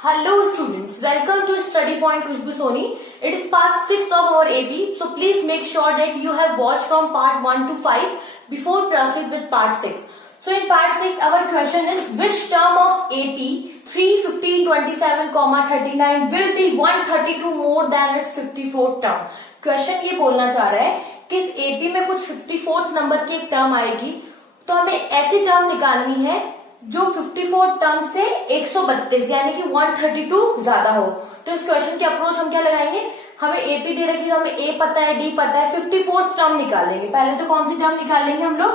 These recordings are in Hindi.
Hello students, welcome to Study Point Khushbu Soni. It is part 6 of our AP. So please make sure that you have watched from part 1 to 5 before proceed with part 6. So in part 6 our question is which term of AP 3, 15, 27, 39 will be 132 more than its 54th term. Question ये बोलना चाह रहा है कि इस AP में कुछ 54th नंबर की एक टर्म आएगी तो हमें ऐसी टर्म निकालनी है जो 54 टर्म से 132 यानी कि 132 ज्यादा हो। तो इस क्वेश्चन की अप्रोच हम क्या लगाएंगे, हमें एपी दे रखी है, हमें ए पता है, डी पता है, 54th टर्म निकाल लेंगे। पहले तो कौन सी टर्म निकाल लेंगे हम लोग,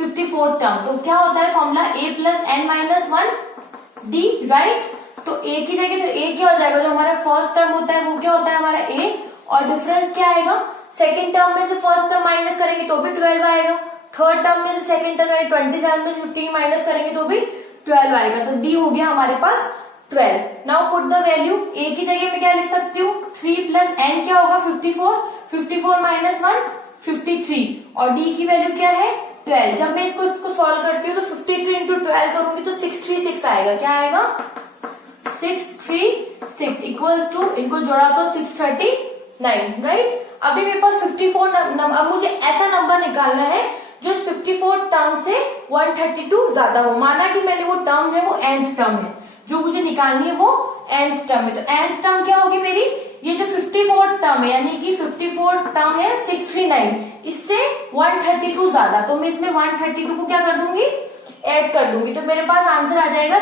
54th टर्म। तो क्या होता है formula a plus n minus 1 d, right. तो ए की जगह तो ए क्या हो जाएगा, जो हमारा फर्स्ट टर्म होता है वो क्या होता है हमारा ए, और डिफरेंस क्या आएगा, सेकेंड टर्म में से फर्स्ट टर्म माइनस करेंगे तो भी 12 आएगा, थर्ड टर्म में से सेकंड टर्म यानी 27 में से 15 माइनस करेंगे तो भी 12 आएगा। तो डी हो गया हमारे पास 12। नाउ पुट द वैल्यू, ए की जगह मैं क्या लिख सकती हूँ 3 प्लस एन क्या होगा 54, 54 माइनस 1 53, और डी की वैल्यू क्या है 12। जब मैं इसको सॉल्व करती हूँ तो 53 इंटू 12 करूंगी तो 636 आएगा। क्या आएगा 636 इक्वल्स टू, इनको जोड़ा तो 639, राइट। अभी मेरे पास 54 नंबर, अब मुझे ऐसा नंबर निकालना है जो 54 टर्म से 132 ज्यादा हो। माना कि मैंने वो टर्म है वो nth टर्म है, जो मुझे निकालनी है वो nth टर्म है। तो nth टर्म क्या होगी मेरी, ये जो 54 टर्म है यानी कि 54 टर्म है 639, इससे 132 ज्यादा, तो मैं इसमें 132 को क्या कर दूंगी, ऐड कर दूंगी। तो मेरे पास आंसर आ जाएगा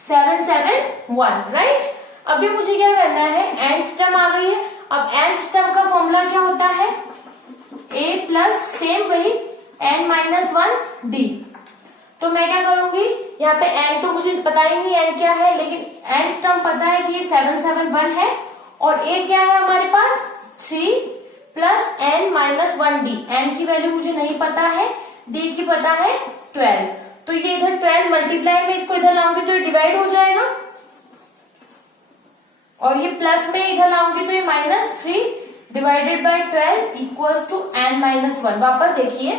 771, राइट। अभी मुझे क्या करना है, nth टर्म आ गई है। अब nth टर्म का फॉर्मूला क्या होता है, a प्लस सेम वही n माइनस 1 डी। तो मैं क्या करूंगी, यहाँ पे n तो मुझे पता ही नहीं n क्या है, लेकिन nth टर्म पता है कि ये 771 है, और a क्या है हमारे पास 3 plus n minus 1 D. n की वैल्यू मुझे नहीं पता है, d की पता है 12। तो ये इधर 12 मल्टीप्लाई में इसको इधर लाऊंगी तो ये डिवाइड हो जाएगा, और ये प्लस में इधर लाऊंगी तो ये minus 3 divided by 12 equals to n minus 1। वापस देखिए,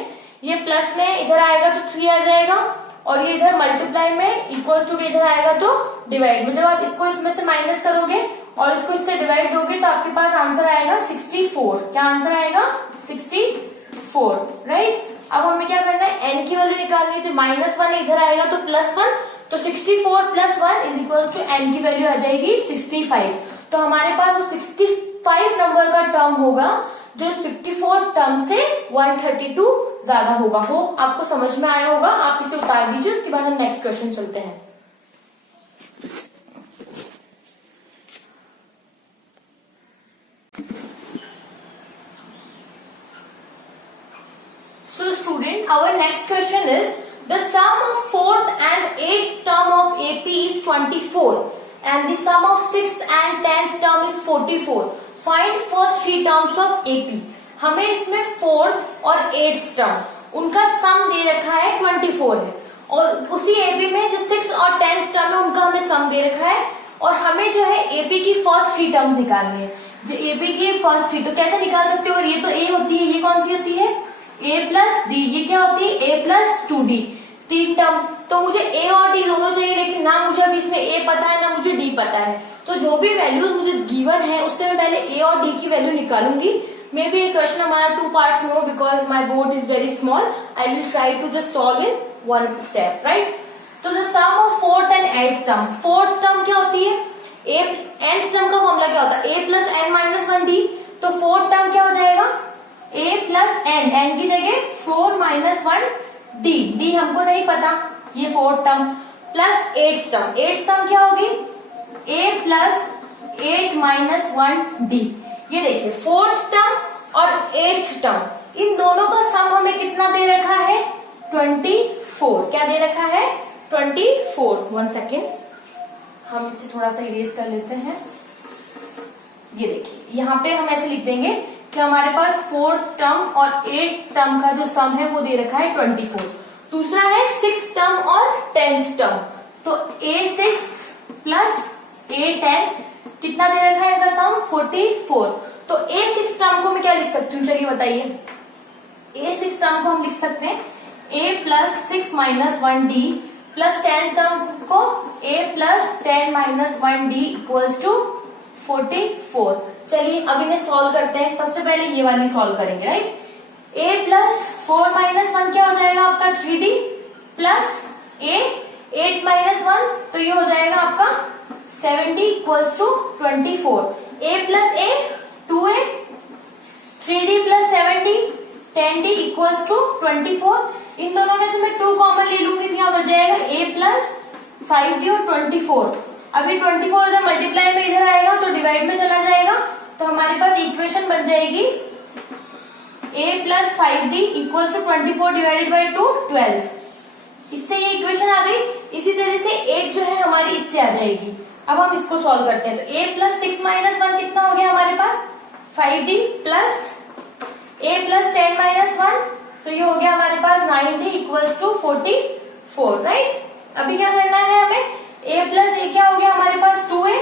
ये प्लस में इधर आएगा तो 3 आ जाएगा, और ये इधर मल्टीप्लाई में इक्वल्स टू के इधर आएगा तो डिवाइड में। जब आप इसको इसमें से माइनस करोगे और इसको इससे डिवाइड दोगे तो आपके पास आंसर आएगा 64। क्या आंसर आएगा 64, राइट। अब हमें क्या करना है, n की वैल्यू निकालनी है, तो माइनस 1 इधर आएगा तो प्लस 1, तो 64 plus 1 is equals to n की वैल्यू आ जाएगी 65। तो हमारे पास वो 65 नंबर का टर्म होगा जो 54 टर्म से 132 ज्यादा होगा। हो आपको समझ में आया होगा, आप इसे उतार दीजिए, उसके बाद हम नेक्स्ट क्वेश्चन चलते हैं। So student, our next question is the sum of 4th and 8th term of AP is 24 and the sum of 6th and 10th term is 44. Find first 3 terms of AP. हमें इसमें 4th और 8th टर्म उनका सम दे रखा है 24 है, और उसी AP में जो 6th और 10th टर्म है उनका हमें सम दे रखा है, और हमें जो है AP की फर्स्ट 3 टर्म्स निकालनी है। जो AP की फर्स्ट 3 तो कैसे निकाल सकते हो, ये तो A होती है, ये कौन सी होती है a प्लस डी, ये क्या होती है a प्लस 2d, 3 टर्म। तो मुझे a और d दोनों चाहिए, लेकिन ना मुझे अभी इसमें a पता है ना मुझे d पता है। तो जो भी वैल्यूज मुझे गिवन है उससे मैं पहले a और d की वैल्यू निकालूंगी। मे बी ये क्वेश्चन हमारा 2 पार्ट्स में हो, because my board is very small, I will try to just solve in 1 step, right. तो the sum of 4th and 8th term, 4th term क्या होती है, nth टर्म का फॉर्मूला क्या होता है a plus n minus 1 D. तो 4th टर्म क्या हो जाएगा a प्लस n की जगह 4 माइनस 1 d, d हमको नहीं पता, ये 4th term plus 8th term क्या होगी a प्लस 8 माइनस 1 d। ये देखिए 4th टर्म और 8th टर्म, इन दोनों का सम हमें कितना दे रखा है 24। क्या दे रखा है 24। 1 सेकेंड, हम इसे थोड़ा सा इरेज कर लेते हैं। ये देखिए यहाँ पे हम ऐसे लिख देंगे कि हमारे पास 4th टर्म और 8th टर्म का जो सम है वो दे रखा है 24। दूसरा है 6th टर्म और 10th टर्म, तो a6 प्लस a10 कितना दे रखा है इनका सम 44। तो a6 टर्म को मैं क्या लिख सकती हूँ, चलिए बताइए। a6 टर्म को हम लिख सकते हैं a plus 6 minus 1 D plus 10 term को a plus 10 minus 1d equals to 44। चलिए अब इन्हें सॉल्व करते हैं। सबसे पहले ये वाली सॉल्व करेंगे, राइट। a प्लस 4 माइनस 1 क्या हो जाएगा आपका 3d प्लस a 8 माइनस 1 तो ये हो जाएगा आपका 70 equals to 24। a plus a 2a 3d plus 70 10d equals to 24। इन दोनों में से मैं 2 कॉमन ले लूंगी तो यहाँ बच जाएगा a प्लस 5d और 24। अभी 24 इधर मल्टीप्लाई में इधर आएगा तो डिवाइड में चला जाएगा, तो हमारे पास इक्वेशन बन जाएगी a plus 5d equals to 24 divided by 2 12। इससे ये इक्वेशन आ गई। इसी तरह से एक जो है हमारी इससे आ जाएगी। अब हम इसको सॉल्व करते हैं, तो a प्लस 6 माइनस 1 कितना हो गया हमारे पास 5d plus a plus 10 minus 1 तो ये हो गया हमारे पास 9d इक्वल्स टू 44, राइट। अभी क्या करना है हमें, a प्लस a क्या हो गया हमारे पास 2a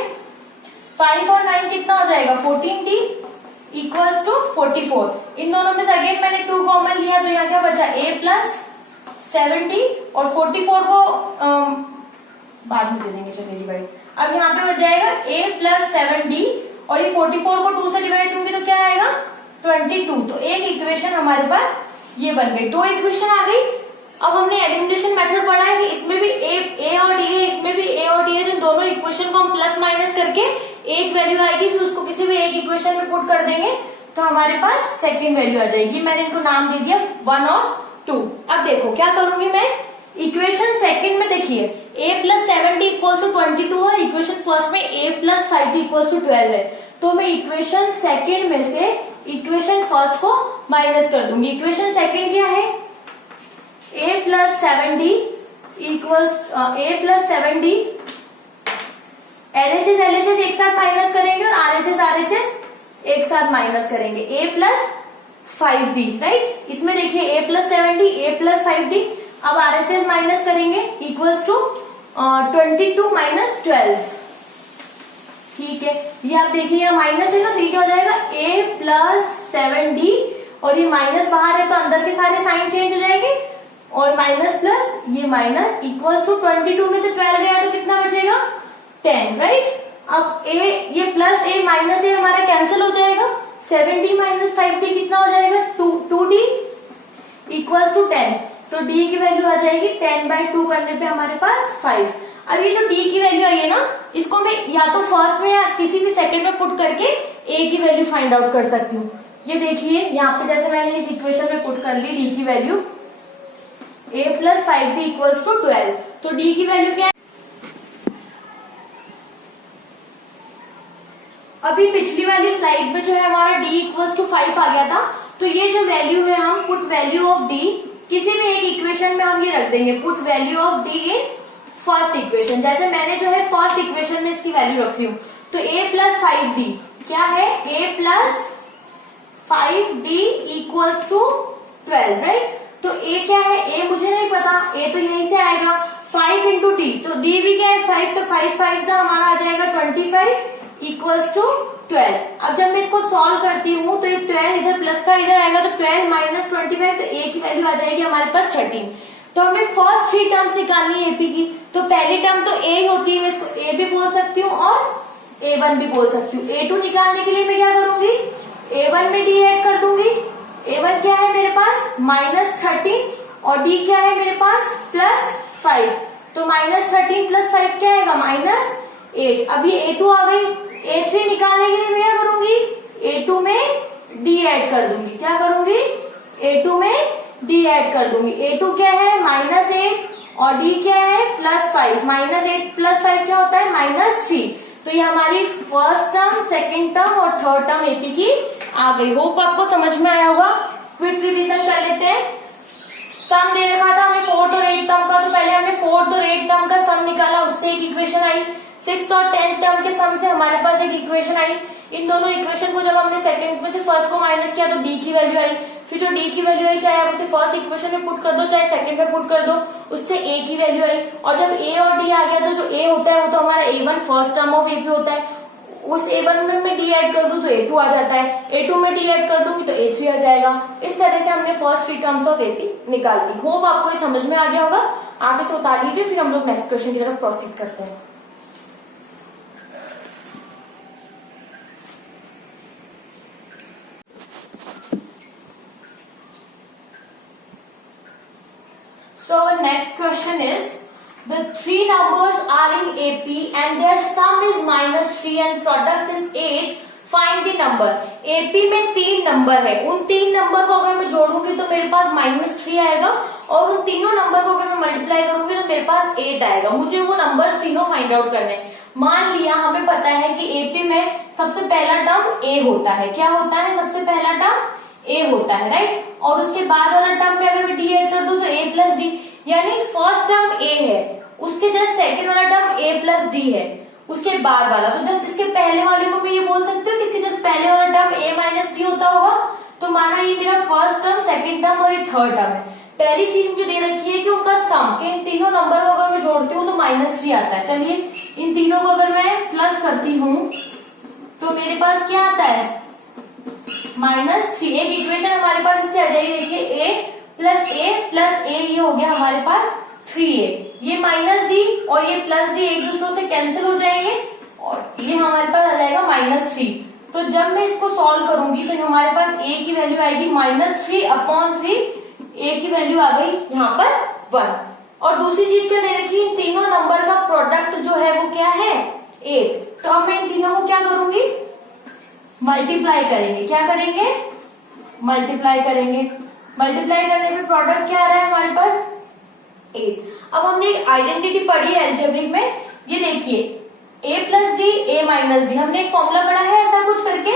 5 और 9 कितना हो जाएगा 14d इक्वल्स टू 44। इन दोनों में से अगेन मैंने 2 कॉमन लिया तो यहाँ क्या बचा a प्लस 70 और 44 को बाद में दे देंगे, चलिए डिवाइड। अब यहाँ पे बच जाएगा a प्लस 7d और ये 44 को 2 से डिवाइड दूंगी तो क्या आएगा 22। तो एक इक्वेशन हमारे पास ये बन गई, 2 इक्वेशन आ गई। अब हमने एलिमिनेशन मेथड पढ़ा है कि इसमें भी a और d है, इसमें भी a और d है, जिन दोनों इक्वेशन को हम प्लस माइनस करके एक वैल्यू आएगी, फिर उसको किसी भी एक इक्वेशन में पुट कर देंगे तो हमारे पास सेकंड वैल्यू आ जाएगी। मैंने इनको नाम दे दिया 1 और 2। अब देखो क्या करूंगी मैं, इक्वेशन सेकंड में देखिए a प्लस 70 इक्वल्स टू 22 है, इक्वेशन फर्स्ट में a plus 5d equals to 12 है, तो मैं इक्वेशन सेकंड में से इक्वेशन फर्स्ट को माइनस कर दूंगी। इक्वेशन सेकंड क्या है a plus 7d equals a plus 7d LHS एक साथ माइनस करेंगे और RHS एक साथ माइनस करेंगे a प्लस 5d, राइट। इसमें देखिए a plus 7d a plus 5d, अब RHS माइनस करेंगे इक्वल्स टू 22 माइनस 12, ठीक है। ये आप देखिए यहाँ माइनस है ना, तो ये क्या हो जाएगा a प्लस 7d और ये माइनस बाहर है तो अंदर के सारे साइन चेंज हो जाएंगे और माइनस प्लस ये माइनस इक्वल्स टू 22 में से 12 गया तो कितना बचेगा 10, राइट। अब a ये प्लस a माइनस a हमारा कैंसिल हो जाएगा, 7d माइनस 5d कितना हो जाएगा 2d इक्वल्स टू 10, तो d की वैल्यू आ जाएगी 10/2 करने पे हमारे पास 5। अब ये जो d की वैल्यू आई है ना, इसको मैं या तो फर्स्ट में या किसी भी सेकंड में पुट करके a की वैल्यू फाइंड आउट कर सकती हूँ। ये देखिए यहाँ पे जैसे मैंने इस इक्वेशन में पुट कर ली d की value a plus 5d equals to 12, तो d की वैल्यू क्या है, अभी पिछली वाली स्लाइड में जो है हमारा d इक्वल्स टू 5 आ गया था, तो ये जो वैल्यू है हम पुट वैल्यू ऑफ d किसी भी एक इक्वेशन में हम ये रख देंगे, put value of d in first equation. जैसे मैंने जो है फर्स्ट इक्वेशन में इसकी वैल्यू रखी हूँ, तो a प्लस 5d क्या है a plus 5d equals to 12, right. तो a क्या है, a मुझे नहीं पता, a तो यहीं से आएगा 5 इंटू d, तो d भी क्या है 5, तो 5 से हमारा आ जाएगा 25 इक्वल्स टू 12। अब जब मैं इसको सॉल्व करती हूँ तो ये 12 इधर प्लस का इधर आएगा तो 12 माइनस 25, तो a की वैल्यू आ जाएगी हमारे पास 13। तो हमें फर्स्ट 3 टर्म्स निकालनी है AP की, तो पहली टर्म तो a होती है, मैं इसको a भी बोल सकती हूँ और a1 भी बोल सकती हूँ। a2 निकालने के लिए मैं क्या करूंगी, a1 में d ऐड कर दूंगी। a1 क्या है मेरे पास -13 और d क्या है मेरे पास +5, तो -13 + 5 क्या आएगा -8। अब ये a2 आ गई, a3 निकालने के लिए मैं क्या करूंगी, a2 में d ऐड कर दूंगी। क्या करूंगी, a2 में d ऐड कर दूंगी। a2 क्या है -8 और d क्या है +5, -8 + 5 क्या होता है -3। तो ये हमारी फर्स्ट टर्म, सेकंड टर्म और थर्ड टर्म AP की आ गई। होप आपको समझ में आया होगा। क्विक रिवीजन कर लेते हैं। सम दे रखा था हमें 4th और 8th टर्म का, तो पहले हमने 4th और 8th टर्म का सम निकाला, उससे एक इक्वेशन आई। 6th और 10th टर्म के सम से हमारे पास एक इक्वेशन आई। इन दोनों इक्वेशन को जब हमने सेकंड में से फर्स्ट को माइनस किया तो d की वैल्यू आई। फिर जो d की वैल्यू आई, चाहे आप उसे फर्स्ट इक्वेशन में पुट कर दो चाहे सेकंड में पुट कर दो, उससे a की वैल्यू आई। और जब a और d आ गया तो जो a होता है वो तो हमारा a1 first term of AP होता है, उस A1 में मैं D ऐड कर दूं तो A2 आ जाता है, A2 में D ऐड कर दूंगी तो A3 आ जाएगा। इस तरह से हमने फर्स्ट 3 टर्म्स ऑफ AP निकाल ली। होप आपको ये समझ में आ गया होगा। आप इसे उतार लीजिए, फिर हम लोग नेक्स्ट क्वेश्चन की तरफ प्रोसीड करते हैं। So next question is, the three numbers are in AP and their sum is -3 and product is 8. Find the number. AP में 3 नंबर है, उन 3 नंबर को अगर मैं जोड़ूंगी तो मेरे पास -3 आएगा, और उन तीनों नंबर को अगर मैं मल्टीप्लाई करूंगी तो मेरे पास 8 आएगा। मुझे वो नंबर्स तीनों फाइंड आउट करने हैं। मान लिया हमें पता है कि AP में सबसे पहला टर्म A होता है। क्या होता है? सबसे पहला टर्म A होता है, राइट। और उसके बाद वाला टर्म में अगर मैं D ऐड कर दूं तो A प्लस डी, यानी फर्स्ट टर्म A है, उसके जस्ट सेकंड वाला टर्म A प्लस डी है, उसके बाद वाला तो जस्ट इसके पहले वाले को मैं ये बोल सकती हूँ कि इसके जस्ट पहले वाला टर्म A माइनस डी होता होगा। तो माना ये मेरा फर्स्ट टर्म, सेकंड टर्म और ये थर्ड टर्म है। पहली चीज मुझे दे रखी है कि उनका सम, कि इन तीनों नंबर को अगर मैं जोड़ती हूँ तो -3 आता है। चलिए इन तीनों को अगर मैं प्लस करती हूँ तो मेरे पास क्या आता है? -3। एक इक्वेशन हमारे पास इससे आ जाएगी, देखिए a ये हो गया हमारे पास 3a। ये -d और ये +d एक दूसरों से कैंसिल हो जाएंगे और ये हमारे पास आ जाएगा -3। तो जब मैं इसको सॉल्व करूंगी तो हमारे पास a की वैल्यू आएगी -3/3, a की वैल्यू आ गई यहाँ पर 1। और दूसरी चीज क्या दे रखी है? इन तीनों नंबर का प्रोडक्ट जो है वो क्या है? 8। तो अब मैं इन तीनों को क्या करूंगी? मल्टीप्लाई करेंगे। क्या करेंगे? मल्टीप्लाई करेंगे। मल्टीप्लाई करने पे प्रोडक्ट क्या आ रहा है हमारे पास? 8। अब हमने एक आइडेंटिटी पढ़ी है अलजेब्रिक में, ये देखिए a plus d a minus D. हमने एक फॉर्मूला पढ़ा है ऐसा कुछ करके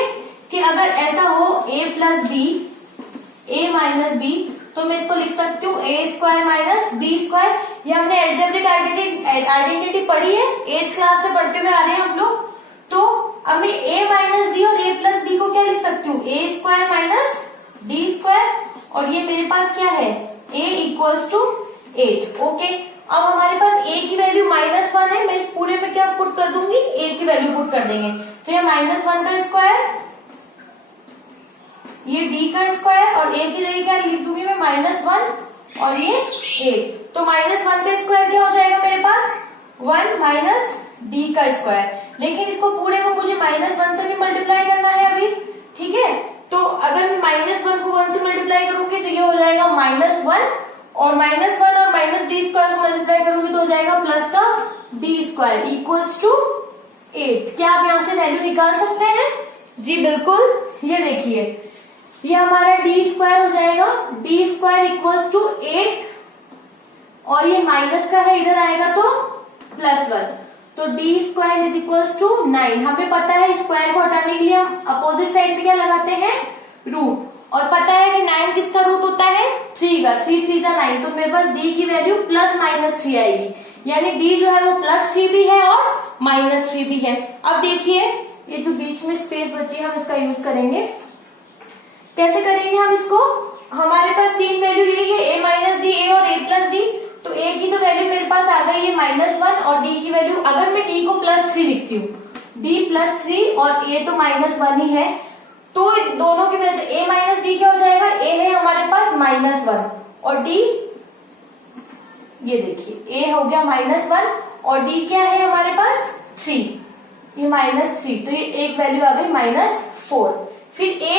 कि अगर ऐसा हो a plus B a minus B तो मैं इसको लिख सकती हूँ a² माइनस b²। ये हमने अलजेब्रिक आइडेंटिटी पढ़ी है, 8th क्लास से पढ़ते हुए आ रहे हैं हम लोग। तो अब मैं a माइनस डी और a प्लस बी को क्या लिख सकती हूँ? a² माइनस d², और ये मेरे पास क्या है? a equals to 8। ओके, अब हमारे पास a की वैल्यू -1 है। मैं इस पूरे में क्या पुट कर दूंगी? a की वैल्यू पुट कर देंगे। तो ये -1 का स्क्वायर, ये d का स्क्वायर, और a की जगह क्या लिख दूंगी मैं? -1 और ये 8। तो -1 का स्क्वायर क्या हो जाएगा मेरे पास? 1 माइनस d का स्क्वायर। लेकिन इसको पूरे को मुझे -1 से भी मल्टीप्लाई करना है अभी, ठीक है। तो अगर मैं -1 को 1 से मल्टीप्लाई करूंगी तो ये हो जाएगा -1, और -1 और -d² को मल्टीप्लाई करूंगी तो हो जाएगा प्लस का d² इक्वल्स टू 8। क्या आप यहाँ से वैल्यू निकाल सकते हैं? जी बिल्कुल। ये देखिए ये हमारा d² हो जाएगा, d² इक्वल्स टू 8, और ये माइनस का है, इधर आएगा तो +1, तो d² इज इक्वल्स टू 9। हमें पता है स्क्वायर को हटाने के लिए हम अपोजिट साइड में क्या लगाते हैं? रूट। और पता है कि 9 किसका रूट होता है? 3 का। 3 3 9, तो मेरे पास d की वैल्यू +-3 आएगी, यानी d जो है वो +3 भी है और -3 भी है। अब देखिए ये जो बीच में स्पेस बची है हम इसका यूज करेंगे। कैसे करेंगे हम इसको? हमारे पास 3 वैल्यू यही है, a माइनस डी, a और a प्लस डी। तो a की तो वैल्यू मेरे पास आ गई है -1, और d की वैल्यू, अगर मैं d को +3 लिखती हूँ, d +3 और a तो -1 ही है, तो दोनों की वैल्यू a माइनस डी क्या हो जाएगा? a है हमारे पास -1 और d, ये देखिए a हो गया -1 और d क्या है हमारे पास? 3, ये -3, तो ये एक वैल्यू आ गई -4। फिर a,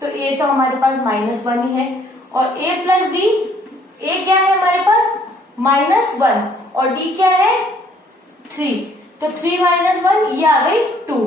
तो a तो हमारे पास -1 ही है, और a प्लस डी, a क्या है हमारे पास? -1 और d क्या है? 3, तो 3 -1, ये आ गई 2।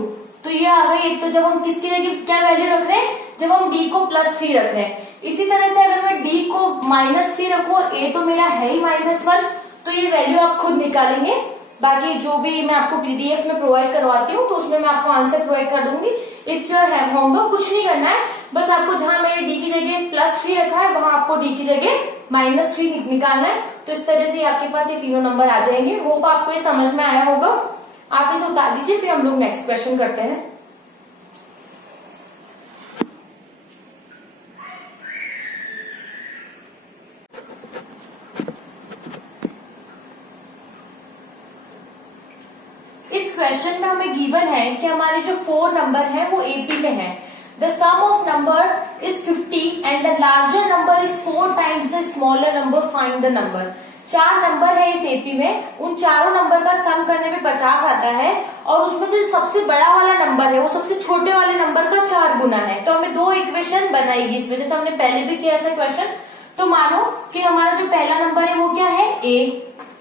तो ये आ गई एक। तो जब हम किसकी जगह क्या वैल्यू रख रहे हैं? जब हम d को +3 रख रहे हैं। इसी तरह से अगर मैं d को -3 रखूं, a तो मेरा है ही -1, तो ये वैल्यू आप खुद निकालेंगे। बाकी जो भी मैं आपको पीडीएफ में प्रोवाइड करवाती हूँ तो उसमें मैं आपको आंसर प्रोवाइड कर दूंगी। It's your homework. कुछ नहीं करना है, बस आपको जहां मैंने d की जगह +3 रखा है वहां आपको d की जगह -3 निकालना है। तो इस तरह से आपके पास ये तीनों नंबर आ जाएंगे। होप आपको ये समझ में आया होगा। आप इसे उतार दीजिए, फिर हम लोग नेक्स्ट क्वेश्चन करते हैं। क्वेश्चन में हमें गिवन है कि हमारे जो 4 नंबर है वो एपी में है। The sum of number is 50 and the larger number is 4 times the smaller number, find the number. 4 number है इस एपी में, उन चारों नंबर का सम करने पे 50 आता है और उसमें जो सबसे बड़ा वाला नंबर है वो सबसे छोटे वाले नंबर का 4 गुना है। तो हमें 2 इक्वेशन बनाएगी इसमें, जैसे हमने पहले भी किया ऐसा क्वेश्चन। तो मानो कि हमारा जो पहला नंबर है वो क्या है a,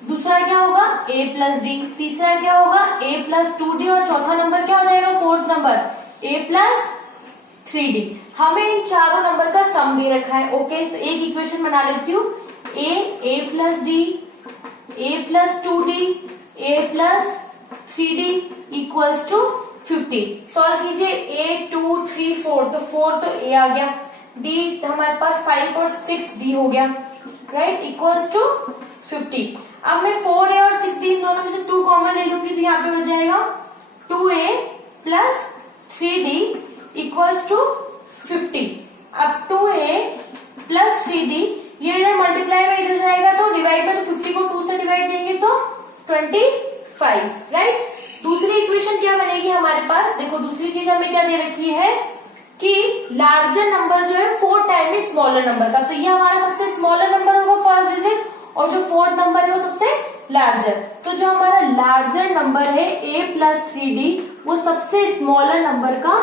दूसरा क्या होगा a प्लस डी, तीसरा क्या होगा a प्लस 2d और चौथा नंबर क्या हो जाएगा, fourth number a plus 3d। हमें इन चारों नंबर का सम दे रखा है। ओके, तो एक इक्वेशन बना लेती हूँ, a plus d, a plus 2d, a plus 3d equals to 50। Solve कीजिए, a 2 3 4, तो 4 तो a आ गया, d हमारे पास 5 और 6d हो गया, राइट, इक्वल्स टू 50। अब मैं 4a और 6d इन दोनों में से 2 कॉमन ले लूंगी, तो यहाँ पे हो जाएगा 2a plus 3d equals to 50। अब 2a प्लस 3d ये इधर मल्टीप्लाई में इधर जाएगा तो डिवाइड में, तो 50 को 2 से डिवाइड देंगे तो 25, राइट। दूसरी इक्वेशन क्या बनेगी हमारे पास, देखो दूसरी चीज हमें क्या दे रखी है कि लार्जर नंबर जो है 4 टाइम स्मॉलर नंबर का, तो ये हमारा सबसे स्मॉलर नंबर होगा फर्स्ट डिजिट, और जो फोर्थ नंबर है वो सबसे लार्जर। तो जो हमारा लार्जर नंबर है a प्लस 3d वो सबसे स्मॉलर नंबर का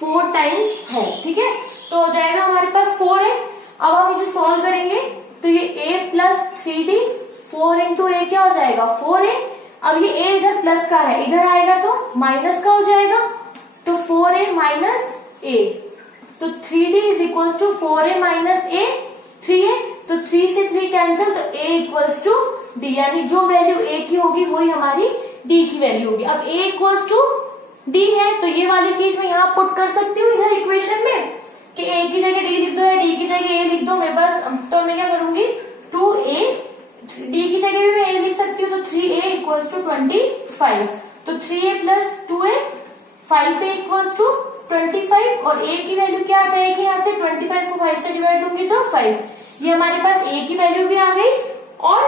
4 टाइम्स है, ठीक है। तो हो जाएगा हमारे पास 4 है। अब हम इसे सॉल्व करेंगे तो ये a plus 3d 4 into a क्या हो जाएगा 4a। अब ये a इधर प्लस का है, इधर आएगा तो माइनस का हो जाएगा, तो 4a माइनस a, तो 3d is equal to 4a minus a, 3a, तो 3 से 3 कैंसिल, तो a इक्वल्स टू d, यानी जो वैल्यू a की होगी वही हमारी d की वैल्यू होगी। अब a इक्वल्स टू d है, तो ये वाली चीज मैं यहाँ पुट कर सकती हूँ इधर इक्वेशन में कि a की जगह d लिख दो या d की जगह a लिख दो मेरे पास। तो मैं क्या करूंगी 2a, d की जगह भी मैं a लिख सकती हूँ, तो 3a इक्वल्स टू 25, तो 3a plus 2a 5a equals to 25, और a की वैल्यू क्या आ जाएगी यहाँ से, 25 को 5 से डिवाइड दूंगी तो 5, ये हमारे पास a की वैल्यू भी आ गई। और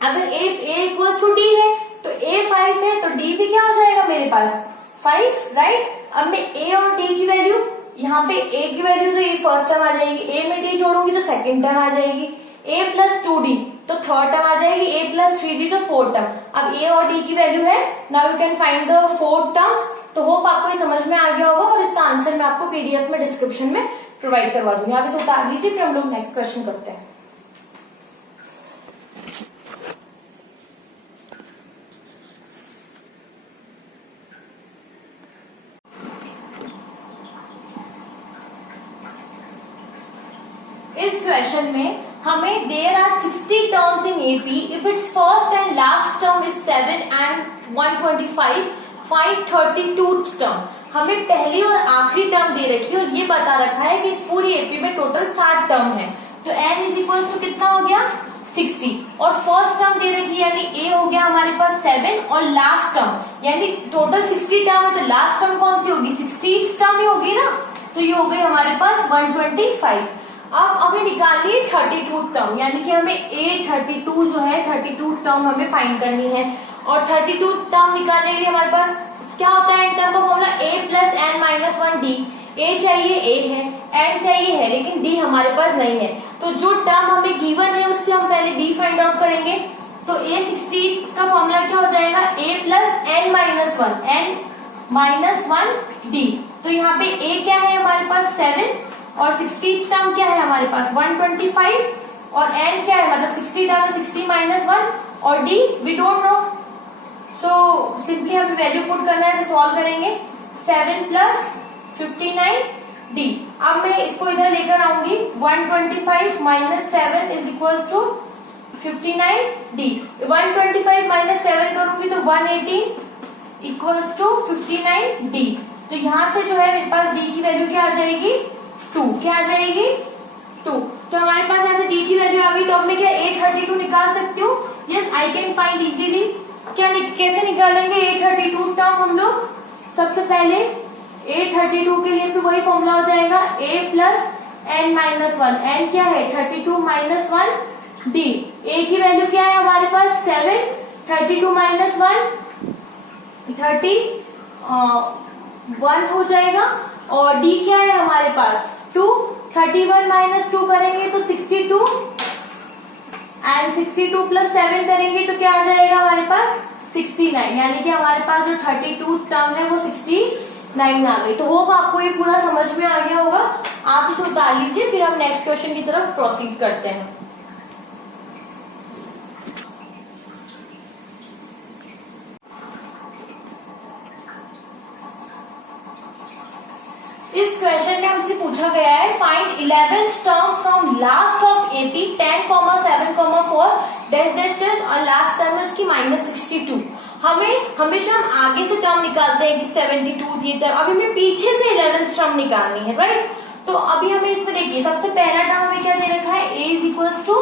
अगर a इक्वल्स टू d है तो a 5 है, तो d भी क्या हो जाएगा मेरे पास 5, राइट। अब मैं a और d की वैल्यू, यहाँ पे a की वैल्यू तो ये फर्स्ट टर्म आ जाएगी, a में d जोड़ूंगी तो सेकंड टर्म आ जाएगी, a प्लस 2d तो थर्ड टर्म आ जाएगी, a प्लस 3d तो फोर्थ टर्म। अब a और d की वैल्यू है, now you can find the fourth terms. तो होप आपको ये समझ में आ गया होगा, और इसका आंसर मैं आपको पीडीएफ में डिस्क्रिप्शन में प्रोवाइड करवा दूंगी। आप इसे उतार लीजिए, फिर हम लोग नेक्स्ट क्वेश्चन करते हैं। इस क्वेश्चन में हमें there are 60 terms in AP, if it's first and last term is 7 and 125, find 32 term. हमें पहली और आखिरी टर्म दे रखी है और ये बता रखा है कि इस पूरी एपी में टोटल 60 टर्म है, तो n इज इक्वल टू कितना हो गया 60, और फर्स्ट टर्म दे रखी है यानी a हो गया हमारे पास 7, और लास्ट टर्म यानी टोटल 60 टर्म है, तो लास्ट टर्म कौन सी होगी 60th टर्म ही होगी ना, तो ये हो गई हमारे पास 125। अब हमें निकालनी है 32 टर्म, यानी कि हमें a32 जो है 32 टर्म हमें फाइंड करनी है, और 32 टर्म निकालने के लिए हमारे पास क्या होता है इन टर्म का formula a plus n minus 1d। a चाहिए a है, n चाहिए है, लेकिन d हमारे पास नहीं है, तो जो टर्म हमें गिवन है उससे हम पहले d फाइंड आउट करेंगे। तो a60 का फॉर्मूला क्या हो जाएगा a plus n minus 1, n minus 1d। तो यहाँ पे a क्या है हमारे पास 7, और 60 टर्म क्या है हमारे पास 125, और n क्या है मतलब 60 टर्म है 60 माइनस 1, और d we don't know, so simply हमें वैल्यू पुट करना है, सॉल्व करेंगे 7 प्लस 59d। अब मैं इसको इधर लेकर आऊंगी 125 minus 7 is equal to 59d। 125 minus 7 करूंगी तो 118 इक्वल्स टू 59d। तो यहाँ से जो है मेरे पास d की वैल्यू क्या आ जाएगी 2, क्या आ जाएगी 2। तो हमारे पास ऐसे d की वैल्यू आ गई, तो अब मैं क्या 832 निकाल सकती हूँ, yes I can find easily. क्या कैसे निकालेंगे 832 टर्म हम लोग, सबसे पहले 832 के लिए भी वही फॉर्मूला हो जाएगा a plus n minus 1, n क्या है 32 माइनस 1 d। a की वैल्यू क्या है हमारे पास 7, 32 माइनस 1 31 हो जाएगा। और डी क्या है हमारे पास 2, 31 माइनस 2 करेंगे तो 62 एंड 62 प्लस 7 करेंगे तो क्या आ जाएगा हमारे पास 69, यानी कि हमारे पास जो 32 टर्म है वो 69 आ गई। तो होप आपको ये पूरा समझ में आ गया होगा। आप इसे उतार लीजिए, फिर हम नेक्स्ट क्वेश्चन की तरफ प्रोसीड करते हैं। इस क्वेश्चन में हमसे पूछा गया है find 11th term from last of AP 10, 7, 4 dash dash dash और लास्ट टर्म है उसकी -62। हमें हमेशा हम आगे से टर्म निकालते हैं कि 72 थी टर्म, अभी हमें पीछे से 11th टर्म निकालनी है, राइट। तो अभी हमें इसमें देखिए सबसे पहला टर्म हमें क्या दे रखा है a is equals to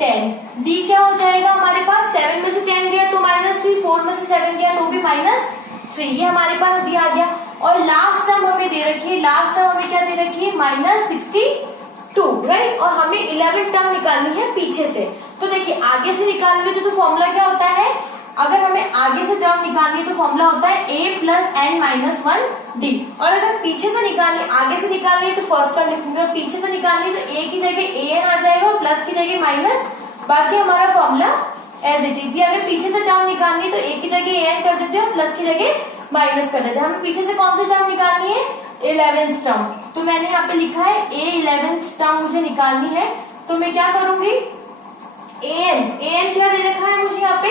10। D क्या हो जाएगा हमारे पास 7 में से 10 गया तो -3, 4 में से 7 गया तो भी -3, ये हमारे पास डी आ गया। और लास्ट टर्म हमें दे रखी है, लास्ट टर्म हमें क्या दे रखी है -62, राइट। और हमें 11 टर्म निकालनी है पीछे से। तो देखिए आगे से निकालेंगे तो फॉर्मूला क्या होता है, अगर हमें आगे से टर्म निकालनी है तो फॉर्मूला होता है a plus n minus 1 d। और अगर पीछे से निकालनी आगे से निकालनी है तो फर्स्ट टर्म लिखूंगे, और पीछे से निकालनी है तो a की जगह an आ जाएगा और प्लस की जगह माइनस, बाकी हमारा फॉर्मूला एज इट इज। अगर पीछे से टर्म निकालनी है तो a की जगह an कर देते हैं और प्लस की जगह माइनस कर देते हैं। हमें पीछे से कौन सी टर्म निकालनी है 11th टर्म, तो मैंने यहाँ पे लिखा है a 11th टर्म मुझे निकालनी है। तो मैं क्या करूंगी an क्या दे रखा है मुझे यहाँ पे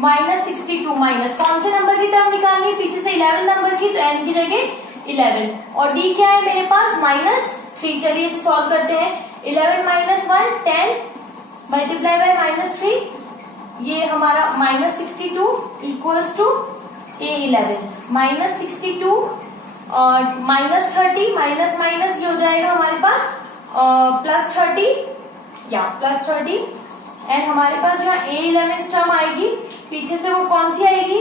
-62 माइनस कौन से नंबर की टर्म निकालनी है पीछे से 11 नंबर की, तो n की जगह 11। और d क्या है मेरे पास -3। चलिए इसे सॉल्व करते हैं। 11 माइनस 1 10 मल्टीप्लाई बाय -3, ये हमारा -62 इक्वल्स टू a11 -62 और -30 माइनस माइनस ये हो जाएगा हमारे पास +30 या +30 एंड हमारे पास जो a11 टर्म आएगी पीछे से वो कौन सी आएगी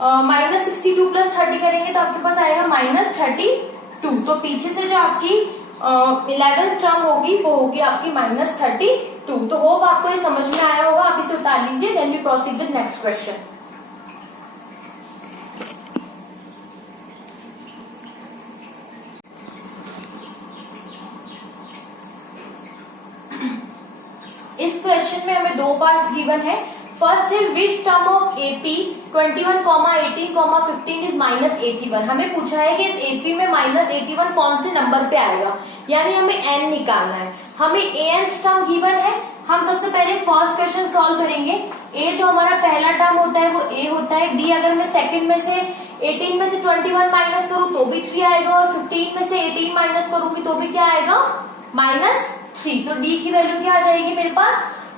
-62 प्लस 30 करेंगे तो आपके पास आएगा -32। तो पीछे से जो आपकी 11th टर्म होगी वो होगी आपकी -32। तो होप आपको ये समझ में आया होगा। आप इसे उतार लीजिए, then we proceed with next question. इस क्वेश्चन में हमें दो पार्ट्स गिवन है। फर्स्ट है which term of AP 21, 18, 15 is -81। हमें पूछा है कि इस एपी में -81 कौन से नंबर पे आएगा, यानी हमें n निकालना है। हमें anth टर्म गिवन है। हम सबसे पहले फर्स्ट क्वेश्चन सॉल्व करेंगे। a जो हमारा पहला टर्म होता है वो a होता है। d अगर मैं सेकंड में से 18 में से 21 माइनस करूं तो भी 3 आएगा, और 15 में से 18 माइनस करूंगी तो भी क्या आएगा -3। तो d की वैल्यू क्या आ जाएगी मेरे पास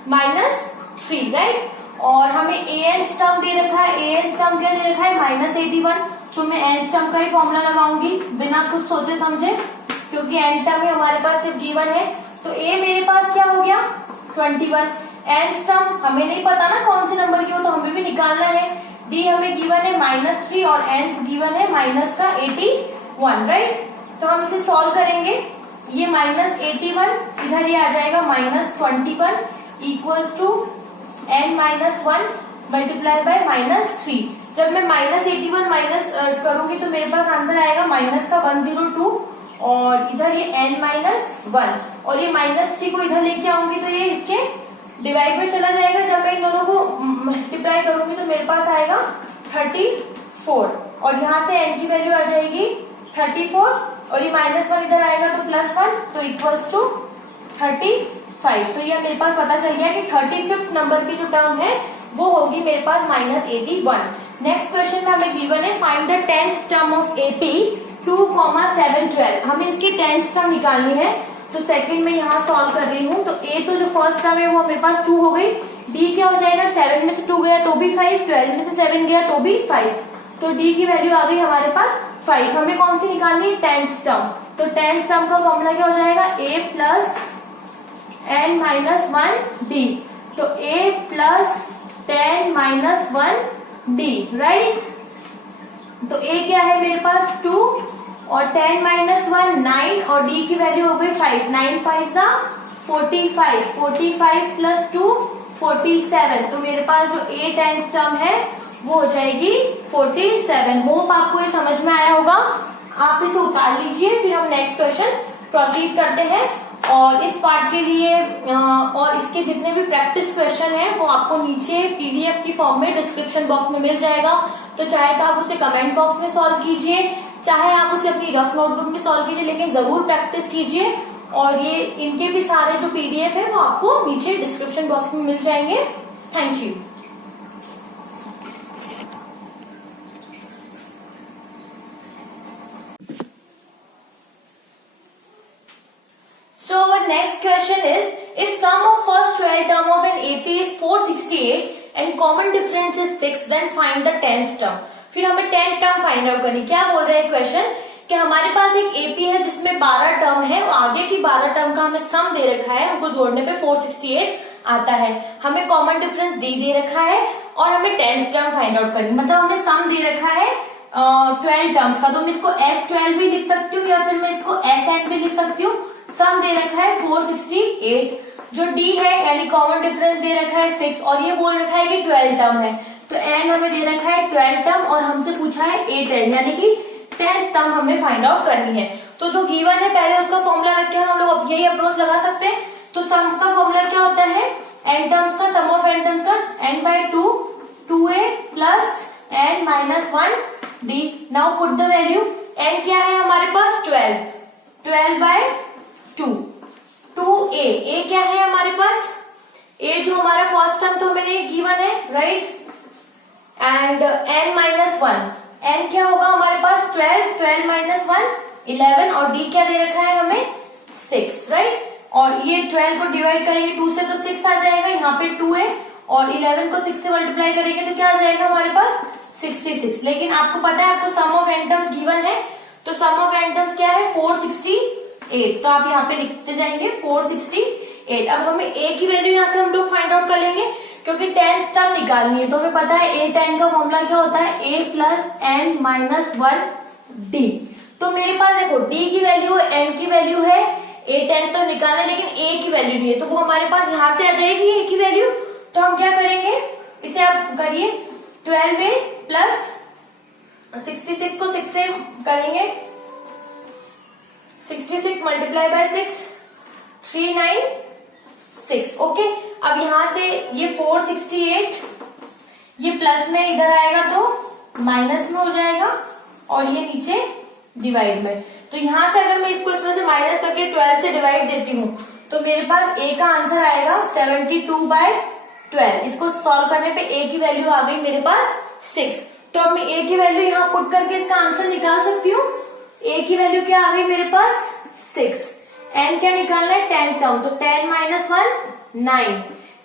-3, राइट। और हमें anth टर्म दे रखा है, anth टर्म क्या दे रखा है -81। तो मैं nth टर्म का ही फॉर्मूला लगाऊंगी बिना कुछ सोचे समझे, क्योंकि nth टर्म ही हमारे पास सिर्फ गिवन है। तो a मेरे पास क्या हो गया 21। nth टर्म हमें नहीं पता ना कौन से नंबर की हो, तो हमें भी निकालना है। d हमें गिवन है -3 और nth गिवन है -81, राइट। तो हम इसे सॉल्व करेंगे। ये -81 इधर ये आ जाएगा -21 equals to n-1 multiply by -3। जब मैं -81 माइनस करूंगी तो मेरे पास आंसर आएगा -102 और इधर ये n-1 और ये -3 को इधर लेके आऊंगी तो ये इसके डिवाइड में चला जाएगा। जब मैं इन दोनों को मल्टीप्लाई करूंगी तो मेरे पास आएगा 34 और यहाँ से n की वैल्यू आ जाएगी 34 और ये -1 इधर आएगा तो +1 तो इक्वल्स टू 35। तो ये मेरे पास पता चल गया कि 35th नंबर की जो टर्म है वो होगी मेरे पास -81। नेक्स्ट क्वेश्चन में हमें गिवन है find the 10th term of AP 2, 7, 12। हमें इसकी 10th टर्म निकालनी है। तो सेकंड में यहाँ सॉल्व कर रही हूँ। तो ए तो जो फर्स्ट टर्म है वो मेरे पास 2 हो गई। डी क्या हो जाएगा 7 में से 2 गया तो भी 5, 12 में से 7 गया तो भी 5। तो डी की वैल्यू आ गई हमारे पास 5। हमें कौन सी निकालनी है 10th टर्म। तो 10th टर्म का फॉर्मूला क्या हो जाएगा a प्लस n-1 d। तो a प्लस 10-1 d, राइट। तो a क्या है मेरे पास 2 और 10-1 9 और d की वैल्यू हो गई 5। 9 5 45 45 प्लस 2 47। तो मेरे पास जो a 10th टर्म है वो हो जाएगी 47। होप आपको ये समझ में आया होगा। आप इसे उतार लीजिए, फिर हम नेक्स्ट क्वेश्चन प्रोसीड करते हैं। और इस पार्ट के लिए और इसके जितने भी प्रैक्टिस क्वेश्चन हैं वो आपको नीचे पीडीएफ की फॉर्म में डिस्क्रिप्शन बॉक्स में मिल जाएगा। तो चाहे तो आप उसे कमेंट बॉक्स में सॉल्व कीजिए, चाहे आप उसे अपनी रफ नोटबुक में सॉल्व कीजिए, लेकिन जरूर प्रैक्टिस कीजिए। और ये इनके भी सारे जो पीडीएफ है वो आपको नीचे डिस्क्रिप्शन बॉक्स में मिल जाएंगे। Thank you. So our next question is, if sum of first 12 term of an AP is 468 and common difference is 6, then find the 10th term। फिर हमें 10th term फाइंड आउट करनी। क्या बोल रहा है क्वेश्चन कि हमारे पास एक AP है जिसमें 12 टर्म है और आगे की 12 टर्म का हमें सम दे रखा है, हमको जोड़ने पे 468 आता है। हमें कॉमन डिफरेंस D दे रखा है और हमें 10th टर्म फाइंड आउट करनी। मतलब हमें सम दे रखा है 12 टर्म्स का, तो मैं इसको S12 भी लिख सकती हूँ या फिर मैं इसको SN भी लिख सकती हूँ। सम दे रखा है 468, जो D है यानी कॉमन डिफरेंस दे रखा है 6 और ये बोल रखा है कि 12 टर्म है। तो N हमें दे रखा है 12 टर्म और हमसे पूछा है 8N यानी कि 10th टर्म हमें फाइंड आउट करनी है। तो जो गिवन है पहले उसका फॉर्मूला रख के हम लोग अब यही अप्रोच लगा सकते हैं। तो सम का फॉर्मूला क्या होता है, n टर्म्स का सम ऑफ n टर्म्स का n/2 2a plus n minus 1 d। Now put the value. n क्या है हमारे पास 12/2 2a। a क्या है हमारे पास, a जो हमारा फर्स्ट टर्म तो हमें गिवन है right, and n minus 1। n क्या होगा हमारे पास 12 माइनस 1 11 और d क्या दे रखा है हमें 6 राइट। और ये 12 को डिवाइड करेंगे 2 से तो 6 आ जाएगा, यहाँ पे 2 है और 11 को 6 से मल्टीप्लाई करेंगे तो क्या आ जाएगा हमारे पास 66। लेकिन आपको पता है आपको सम ऑफ n टर्म्स गिवन है, तो सम ऑफ n टर्म्स क्या है 468। तो आप यहाँ पे लिखते जाएंगे 468। अब हमें a की वैल्यू यहाँ से हम लोग फाइंड आउट कर लेंगे क्योंकि 10th टर्म निकालनी है। तो हमें पता है a10 का फॉर्मूला क्या होता है a plus n minus 1 d। तो मेरे पास देखो d की वैल्यू n की वैल्यू है, a10 तो निकालना है लेकिन a की वैल्यू नहीं है, तो वो हमारे पास यहाँ से आ जाएगी a की वैल्यू। तो हम क्या करेंगे, इसे आप करिए 12a प्लस 66 को 6 से करेंगे, 66 मल्टीप्लाई बाय 6 396। ओके, अब यहाँ से ये 468 ये प्लस में इधर आएगा तो माइनस में हो जाएगा और ये नीचे डिवाइड में। तो यहाँ से अगर मैं इसको इसमें से माइनस करके 12 से डिवाइड देती हूँ तो मेरे पास a का आंसर आएगा 72/12। इसको सॉल्व करने पे a की वैल्यू आ गई मेरे पास 6। तो अब मैं a की वैल्यू यहाँ पुट करके इसका आंसर निकाल सकती हूँ। a की वैल्यू क्या आ गई मेरे पास 6। n क्या निकालना है 10 टर्म, तो 10 माइनस 1 9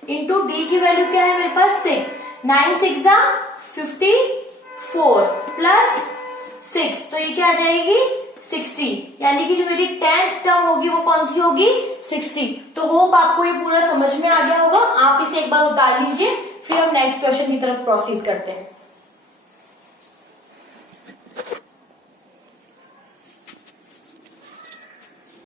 इंटू d की वैल्यू क्या है मेरे पास 6। 9 6 54 प्लस 6 तो ये क्या आ जाएगी 60, यानी कि जो मेरी 10th टर्म होगी वो कौन सी होगी 60। तो होप आपको ये पूरा समझ में आ गया होगा। आप इसे एक बार उतार लीजिए, फिर हम नेक्स्ट क्वेश्चन की तरफ प्रोसीड करते हैं।